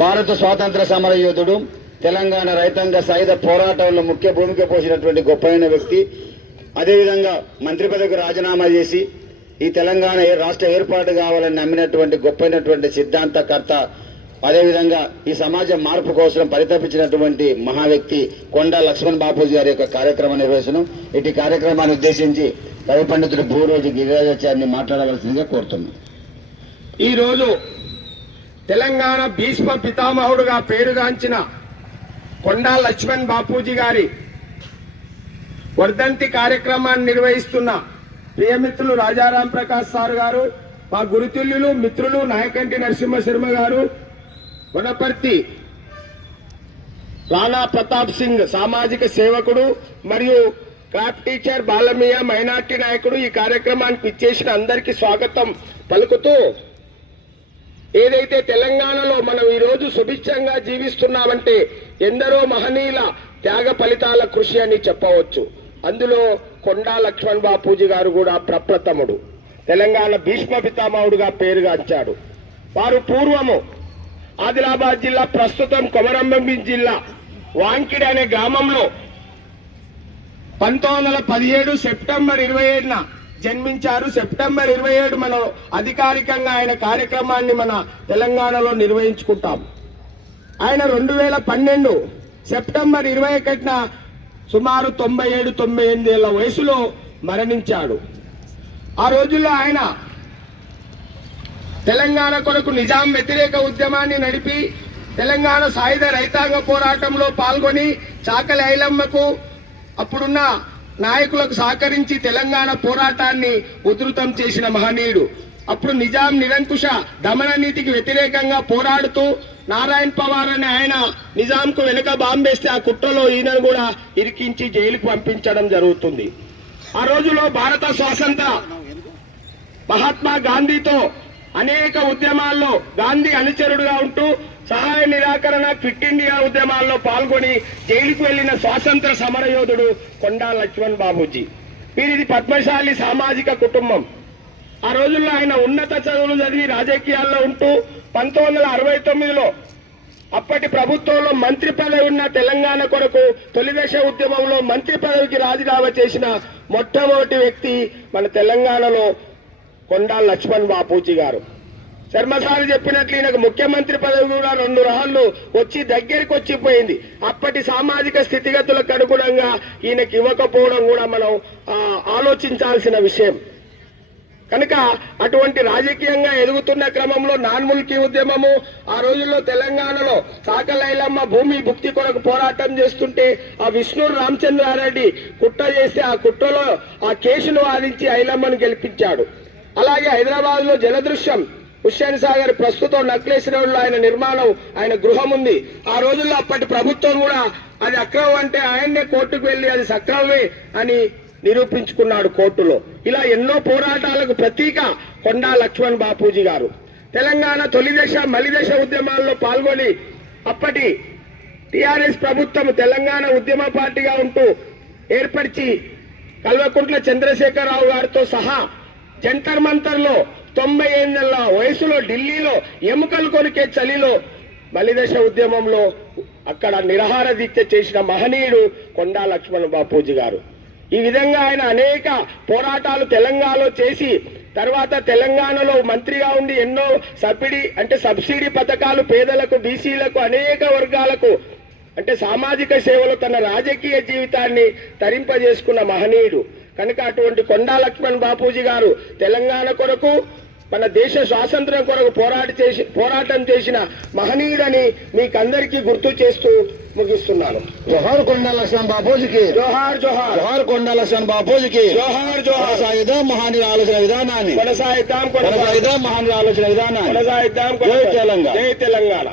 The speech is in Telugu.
భారత స్వాతంత్ర సమర యోధుడు తెలంగాణ రైతాంగ సాయుధ పోరాటంలో ముఖ్య భూమిక పోసినటువంటి గొప్పైన వ్యక్తి. అదేవిధంగా మంత్రి పదవికి రాజీనామా చేసి ఈ తెలంగాణ రాష్ట్ర ఏర్పాటు కావాలని నమ్మినటువంటి గొప్పైనటువంటి సిద్ధాంతకర్త అదేవిధంగా ఈ సమాజం మార్పు కోసం పరితపించినటువంటి మహా వ్యక్తి కొండ లక్ష్మణ్ బాపూజీ గారి యొక్క కార్యక్రమం నిర్వహించడం ఇటు కార్యక్రమాన్ని ఉద్దేశించి కవి పండితుడు భూరోజు గిరిరాజాచార్యని మాట్లాడవలసిందిగా కోరుతున్నాం. ఈరోజు తెలంగాణ భీష్మ పితామహుడుగా పేరుగాంచిన కొండా లక్ష్మణ్ బాపూజీ గారి వర్ధంతి కార్యక్రమాన్ని నిర్వహిస్తున్న ప్రియమిత్రులు రాజారాం ప్రకాష్ సార్ గారు మా గురుతుల్యులు మిత్రులు నాయకంటి నరసింహ శర్మ గారు వనపర్తి రాణా ప్రతాప్ సింగ్ సామాజిక సేవకుడు మరియు క్రాప్ టీచర్ బాలమీయ మైనార్టీ నాయకుడు ఈ కార్యక్రమానికి ఇచ్చేసిన అందరికీ స్వాగతం పలుకుతూ ఏదైతే తెలంగాణలో మనం ఈరోజు సుభిక్షంగా జీవిస్తున్నామంటే ఎందరో మహనీయుల త్యాగ ఫలితాల కృషి అని చెప్పవచ్చు. అందులో కొండా లక్ష్మణ్ బాపూజీ గారు కూడా ప్రప్రథముడు. తెలంగాణ భీష్మ పితామహుడుగా పేరుగాంచాడు వారు పూర్వము ఆదిలాబాద్ జిల్లా ప్రస్తుతం కొమరంభీం జిల్లా వాంకిడి అనే గ్రామంలో పంతొమ్మిది వందల పదిహేడు సెప్టెంబర్ ఇరవై ఏడున జన్మించారు. సెప్టెంబర్ ఇరవై ఏడు మనం అధికారికంగా ఆయన కార్యక్రమాన్ని మన తెలంగాణలో నిర్వహించుకుంటాం. ఆయన రెండు వేల పన్నెండు సెప్టెంబర్ ఇరవై ఒకటిన సుమారు తొంభై ఏడు తొంభై ఎనిమిది ఏళ్ళ వయసులో మరణించాడు. ఆ రోజుల్లో ఆయన తెలంగాణ కొరకు నిజాం వ్యతిరేక ఉద్యమాన్ని నడిపి తెలంగాణ సాయుధ రైతాంగ పోరాటంలో పాల్గొని చాకలి ఐలమ్మకు అప్పుడున్న నాయకులకు సహకరించి తెలంగాణ పోరాటాన్ని ఉధృతం చేసిన మహనీయుడు. అప్పుడు నిజాం నిరంకుశ దమన నీతికి వ్యతిరేకంగా పోరాడుతూ నారాయణ్ పవార్ అనే ఆయన నిజాంకు వెనుక బాంబేస్తే ఆ కుట్రలో ఈయనను కూడా ఇరికించి జైలుకు పంపించడం జరుగుతుంది. ఆ రోజులో భారత స్వాతంత్ర మహాత్మా గాంధీతో అనేక ఉద్యమాల్లో గాంధీ అనుచరుడుగా ఉంటూ సహాయ నిరాకరణ క్విట్ ఇండియా ఉద్యమాల్లో పాల్గొని జైలుకు వెళ్ళిన స్వాతంత్ర సమరయోధుడు కొండా లక్ష్మణ్ బాబూజీ. వీరిది పద్మశాలి సామాజిక కుటుంబం. ఆ రోజుల్లో ఆయన ఉన్నత చదువులు చదివి రాజకీయాల్లో ఉంటూ పంతొమ్మిది వందల అరవై తొమ్మిదిలో అప్పటి ప్రభుత్వంలో మంత్రి పదవి ఉన్న తెలంగాణ కొరకు తొలిదశ ఉద్యమంలో మంత్రి పదవికి రాజీనామా చేసిన మొట్టమొదటి వ్యక్తి మన తెలంగాణలో కొండా లక్ష్మణ్ బాపూజీ గారు. శర్మసారి చెప్పినట్లు ఈయనకు ముఖ్యమంత్రి పదవి కూడా రెండు రాళ్ళు వచ్చి దగ్గరికి వచ్చిపోయింది. అప్పటి సామాజిక స్థితిగతులకు అనుగుణంగా ఈయనకి ఇవ్వకపోవడం కూడా మనం ఆలోచించాల్సిన విషయం. కనుక అటువంటి రాజకీయంగా ఎదుగుతున్న క్రమంలో నాన్ముల్కీ ఉద్యమము ఆ రోజుల్లో తెలంగాణలో సాకలైలమ్మ భూమి భుక్తి కొరకు పోరాటం చేస్తుంటే ఆ విష్ణు రామచంద్రారెడ్డి కుట్ర చేస్తే ఆ కుట్రలో ఆ కేసును వాదించి ఐలమ్మను గెలిపించాడు. అలాగే హైదరాబాద్లో జలదృశ్యం. హుస్సేన్ సాగర్ ప్రస్తుతం నక్లేస్ రోడ్లో ఆయన నిర్మాణం ఆయన గృహం ఉంది. ఆ రోజుల్లో అప్పటి ప్రభుత్వం కూడా అది అక్రమం అంటే ఆయన్నే కోర్టుకు వెళ్ళి అది సక్రమమే అని నిరూపించుకున్నాడు కోర్టులో. ఇలా ఎన్నో పోరాటాలకు ప్రతీక కొండా లక్ష్మణ్ బాపూజీ గారు. తెలంగాణ తొలి దశ మలి ఉద్యమాల్లో పాల్గొని అప్పటి టిఆర్ఎస్ ప్రభుత్వం తెలంగాణ ఉద్యమ పార్టీగా ఉంటూ ఏర్పరిచి కల్వకుంట్ల చంద్రశేఖరరావు గారితో సహా జంతర్ మంతర్లో తొంభై ఏళ్ళ వయసులో ఢిల్లీలో ఎముకలు కొరికే చలిలో మలిదశ ఉద్యమంలో అక్కడ నిరహార దీక్ష చేసిన మహనీయుడు కొండా లక్ష్మణ్ బాపూజీ గారు. ఈ విధంగా ఆయన అనేక పోరాటాలు తెలంగాణలో చేసి తర్వాత తెలంగాణలో మంత్రిగా ఉండి ఎన్నో సబ్సిడీ అంటే సబ్సిడీ పథకాలు పేదలకు బీసీలకు అనేక వర్గాలకు అంటే సామాజిక సేవలో తన రాజకీయ జీవితాన్ని తరింపజేసుకున్న మహనీయుడు. కనుక అటువంటి కొండా లక్ష్మణ్ బాపూజీ గారు తెలంగాణ కొరకు మన దేశ స్వాతంత్ర్యం కొరకు పోరాట చేసి పోరాటం చేసిన మహనీయుడని మీకందరికీ గుర్తు చేస్తూ ముగిస్తున్నాను. జోహార్ కొండా లక్ష్మణ్ బాపూజీకి. జోహార్ జోహార్. జోహార్ కొండా లక్ష్మణ్ బాపూజీకి. జోహార్ జోహార్. కొనసాగిద్దాం మహానీయుల ఆలోచన విధానాన్ని. కొనసాగిద్దాం కొనసాగిద్దాం. మహానీయుల ఆలోచన విధానాన్ని. కొనసాగిద్దాం జై తెలంగాణ. జై తెలంగాణ.